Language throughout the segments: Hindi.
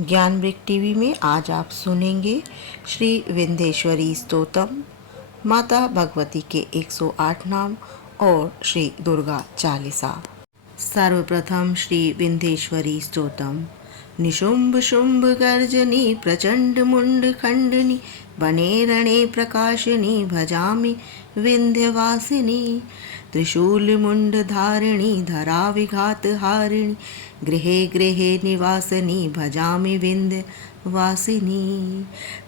ज्ञानवृक्ष टीवी में आज आप सुनेंगे श्री विंध्येश्वरी स्तोत्रम, माता भगवती के 108 नाम और श्री दुर्गा चालीसा। सर्वप्रथम श्री विंध्येश्वरी स्तोत्रम। निशुंभ शुंभ गर्जनी प्रचंड मुंड खंडनी, वने रणे प्रकाशिनी, भजामि विंध्यवासिनी। त्रिशूल मुंड धारिणी, धरा विघात हारिणी, गृहे गृहे निवासिनी, भजामि विंध्यवासिनी।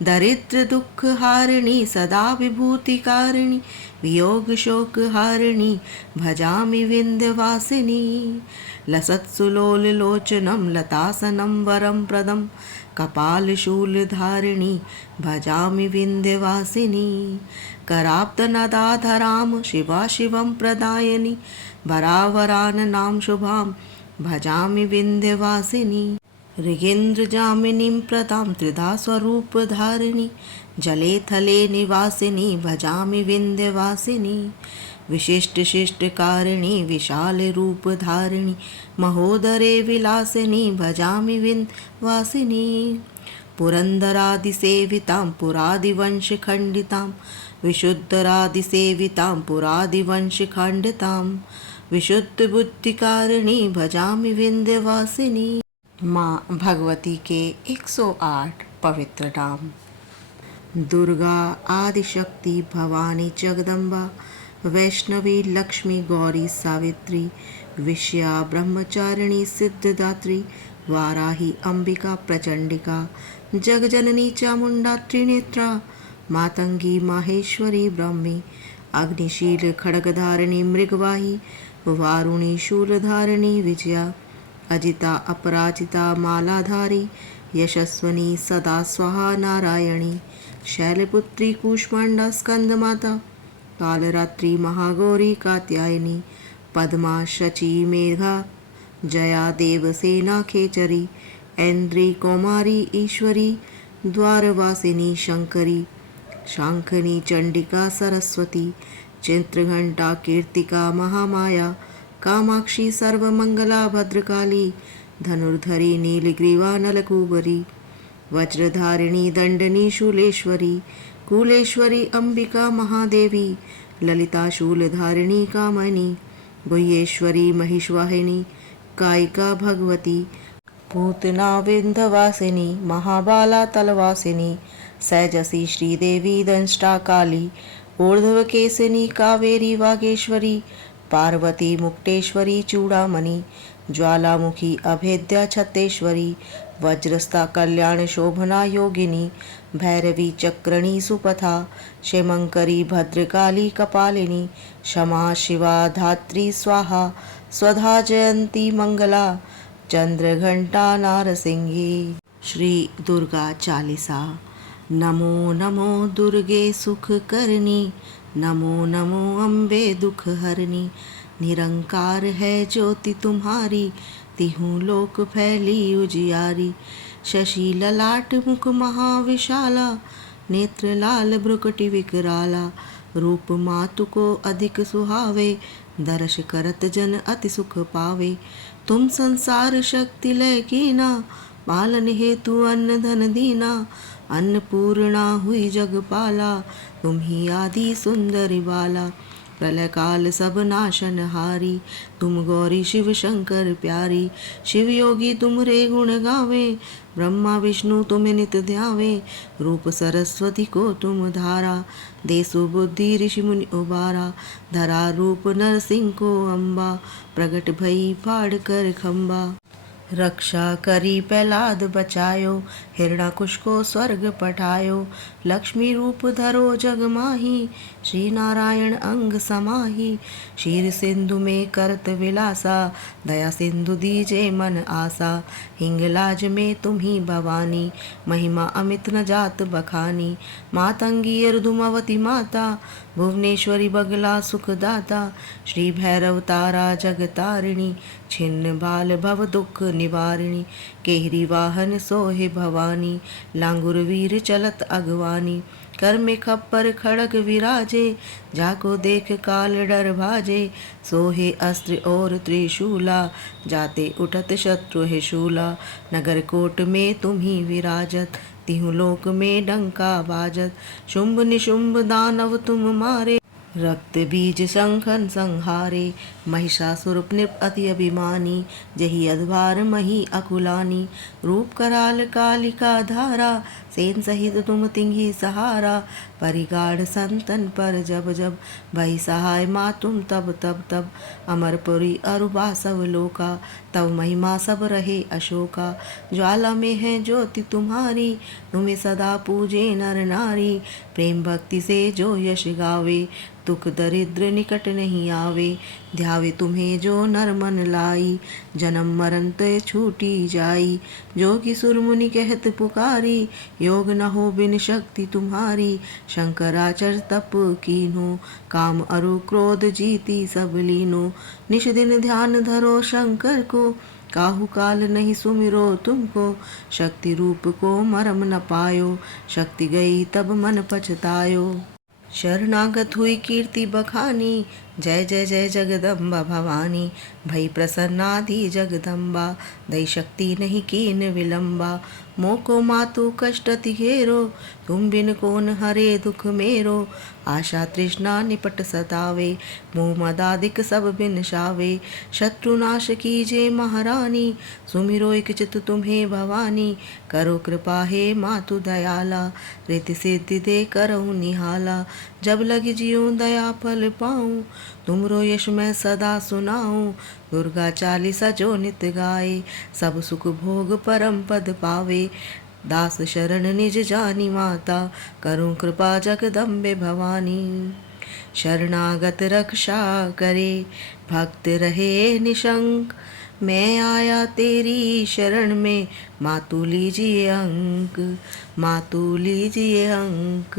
दरिद्र दुख हारिणी, सदा विभूति कारिणी, वियोग शोक हारिणी, भजामि विंध्यवासिनी। लसत्सुलोल लोचनं, लतासनं वरं प्रदं, कपालशूलधारिणी, भजामि विंध्यवासिनी। कराब्दनदाधरां, शिवा शिवं प्रदायिनी, वरावराननां शुभां, भजामि विंध्यवासिनी। ऋगेन्द्रजामिनीं प्रदां, त्रिधा स्वरूपधारिणी, जले थले निवासिनी, भजामि विंध्यवासिनी। विशिष्ट शिष्टकारिणी, विशाल रूपधारिणी, महोदरे विलासिनी, भजामि विंध्यवासिनी। पुरन्दरादिसेवितां, पुरादिवंशखण्डितां, विशुद्धरादिसेवितां, पुरादिवंशखण्डितां, विशुद्धबुद्धिकारिणी, भजामि विंध्यवासिनी। माँ भगवती के 108 पवित्र नाम। दुर्गा, आदिशक्ति, भवानी, जगदम्बा, वैष्णवी, लक्ष्मी, गौरी, सावित्री, विषया, ब्रह्मचारिणी, सिद्धदात्री, वाराही, अंबिका, प्रचंडिका, जगजननी, चामुंडा, त्रिनेत्रा, मातंगी, माहेश्वरी, ब्रह्मी, अग्निशील, खड्गधारिणी, मृगवाही, वारुणी, शूलधारिणी, विजया, अजिता, अपराजिता, मालाधारी, यशस्वनी, सदा स्वाहा, नारायणी, शैलपुत्री, कूष्मांडा, स्कंदमाता, कालरात्रि, महागौरी, कात्यायनी, पद्मा, शची, मेघा, जया, देवसेना, खेचरी, ऐन्द्री, कौमारी, ईश्वरी, द्वारवासिनी, शंकरी, शांखनी, चंडिका, सरस्वती, चित्रघंटा, कीर्तिका, महामाया, कामाक्षी, सर्वमंगला, भद्रकाली, धनुर्धरी, नीलग्रीवा, नलकूबरी, वज्रधारिणी, दंडनी, शूलेश्वरी, कुलेश्वरी, अंबिका, महादेवी, ललिता, शूलधारिणी, कामनी, गुह्येश्वरी, महिषवाहिनी, कायिका, भगवती, पूतना, विंध्यवासिनी, महाबाला, तलवासिनी, सैजसी, श्रीदेवी, दंष्टा, काली, ऊर्ध्वकेशिनी, कावेरी, वागेश्वरी, पार्वती, मुक्तेश्वरी, चूड़ामणि, ज्वालामुखी, अभेद्या, छत्तेश्वरी, वज्रस्था, कल्याण शोभना, योगिनी, भैरवी, चक्रणी, सुपथा, क्षेमंकरी, भद्रकाली, कपालिनी, क्षमा, शिवा, धात्री, स्वाहा, स्वधा, जयंती, मंगला, चंद्रघंटा, नारसिंही। श्री दुर्गा चालीसा। नमो नमो दुर्गे सुख करनी, नमो नमो अम्बे दुख हरनी, निरंकार है ज्योति तुम्हारी, तिहूँ लोक फैली उजियारी। शशि ललाट मुख महाविशाला, नेत्र लाल भ्रुकुटि विकराला, रूप मातु को अधिक सुहावे, दर्श करत जन अति सुख पावे। तुम संसार शक्ति लय कीना, पालन हेतु अन्न धन दीना, अन्नपूर्णा हुई जगपाला, तुम ही आदि सुंदरी बाला। प्रलय काल सब नाशन हारी, तुम गौरी शिव शंकर प्यारी। शिव योगी तुमरे गुण गावे, ब्रह्मा विष्णु तुम्हें नित ध्यावे। रूप सरस्वती को तुम धारा, देसु बुद्धि ऋषि मुनि उबारा। धरा रूप नरसिंह को अम्बा, प्रगट भई फाड़ कर खम्बा। रक्षा करी प्रहलाद बचायो, हिरणाकुश को स्वर्ग पठायो। लक्ष्मी रूप धरो जग माही, श्री नारायण अंग समाही। क्षीर सिंधु में करत विलासा, दया सिंधु दीजे मन आसा। हिंगलाज में तुम ही भवानी, महिमा अमित न जात बखानी। मातंगी अर्धुमवती माता, भुवनेश्वरी बगला सुखदाता। श्री भैरव तारा जगतारिणी, छिन्न बाल भव दुख निवारिणी। केहरी वाहन सोहे भवानी, लांगुर वीर चलत अगवानी। कर में खप्पर खड़ग विराजे, लाजे, जाको देख काल डर भाजे। सोहे अस्त्र और त्रिशूला, जाते उठत शत्रु है शूला। नगर कोट में तुम्ही विराजत, तिहु लोक में डंका बाजत। शुंभ निशुंभ दानव तुम मारे, रक्त बीज शंखन संहारे। महिषासुर नृप अति अभिमानी, जही अधवार मही अकुलानी। रूप कराल कालिका धारा, सेन सहित तुम तिंघी सहारा। परिगाढ़ संतन पर जब जब, भई सहाय माँ तुम तब तब तब। अमरपुरी अरुबा सब लोका, तब महिमा सब रहे अशोका। ज्वाला में है ज्योति तुम्हारी, तुम्हें सदा पूजे नर नारी। प्रेम भक्ति से जो यश गावे, दुख दरिद्र निकट नहीं आवे। ध्यावे तुम्हें जो नर मन लाई, जन्म मरण ते छूटी जाई। जोगी सुर मुनि कहत पुकारी, योग न हो बिन शक्ति तुम्हारी। शंकराचार्य तप कीन्हो, काम अरु क्रोध जीती सब लीनो। निश दिन ध्यान धरो शंकर को, काहू काल नहीं सुमिरो तुमको। शक्ति रूप को मरम न पायो, शक्ति गई तब मन पछतायो। शरणागत हुई कीर्ति बखानी, जय जय जय जगदम्बा भवानी। भई प्रसन्नाधि जगदम्बा, दई शक्ति नहीं कीन विलम्बा। मोको मातु कष्ट अति घेरो, तुम बिन कोन हरे दुख मेरो। आशा तृष्णा निपट सतावे, मोह मदादिक सब बिन शावे। शत्रुनाश कीजे महारानी, सुमिरो एक चित तुम्हें भवानी। करो कृपा हे मातु दयाला, रिति सिद्धि दे करहु निहाला। जब लग जियो दया फल पाऊँ, तुमरो यश मैं सदा सुनाऊँ। दुर्गा चालीसा जो नित गाए, सब सुख भोग परम पद पावे। दास शरण निज जानी माता, करूं कृपा जगदम्बे भवानी। शरणागत रक्षा करे, भक्त रहे निशंक। मैं आया तेरी शरण में, मातु लीजिए अंक, मातु लीजिए अंक।